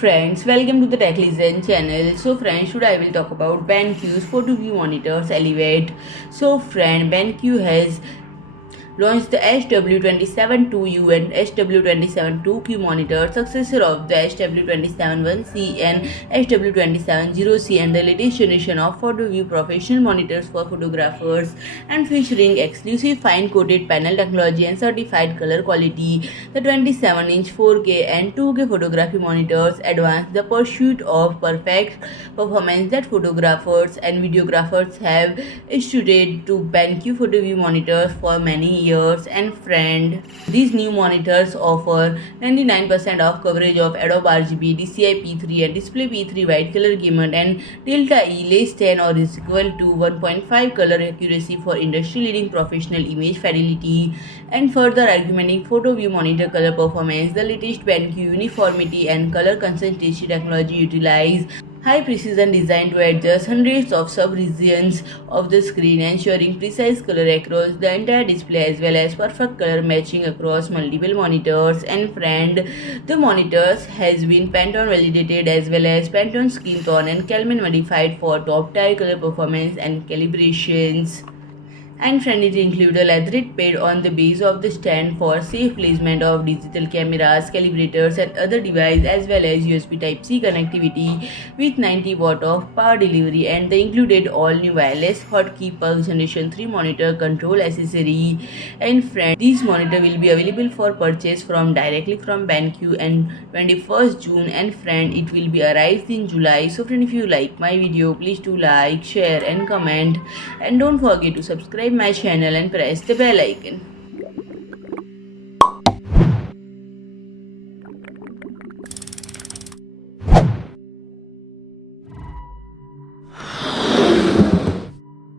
friends, welcome to the Tech Listen channel. So friends, today I will talk about BenQ's PhotoVue monitors Elevate. So friend, BenQ has launched the SW272U and SW272Q monitor, successor of the SW271C and SW270C, and the latest generation of PhotoVue professional monitors for photographers, and featuring exclusive fine-coated panel technology and certified color quality. The 27-inch 4K and 2K photography monitors advance the pursuit of perfect performance that photographers and videographers have studied to BenQ PhotoVue monitors for many years. And friend, these new monitors offer 99% of coverage of Adobe RGB, DCI P3 and display P3 white color gamut, and delta E less than or is equal to 1.5 color accuracy for industry leading professional image fidelity. And further augmenting PhotoVue monitor color performance, the latest BenQ uniformity and color consistency technology utilize high precision design to adjust hundreds of sub-regions of the screen, ensuring precise color across the entire display as well as perfect color matching across multiple monitors. And friend, the monitors has been Pantone Validated as well as Pantone SkinTone and Calman modified for top-tier color performance and calibrations. And friend, it includes a leatherette pad on the base of the stand for safe placement of digital cameras, calibrators and other devices, as well as USB Type-C connectivity with 90 watt of power delivery, and the included all-new wireless HotKey Puck Generation 3 monitor control accessory. And friend, these monitor will be available for purchase from directly from BenQ on 21st June. And friend, it will be arrived in July. So friend, if you like my video, please do like, share and comment, and don't forget to subscribe my channel and press the bell icon.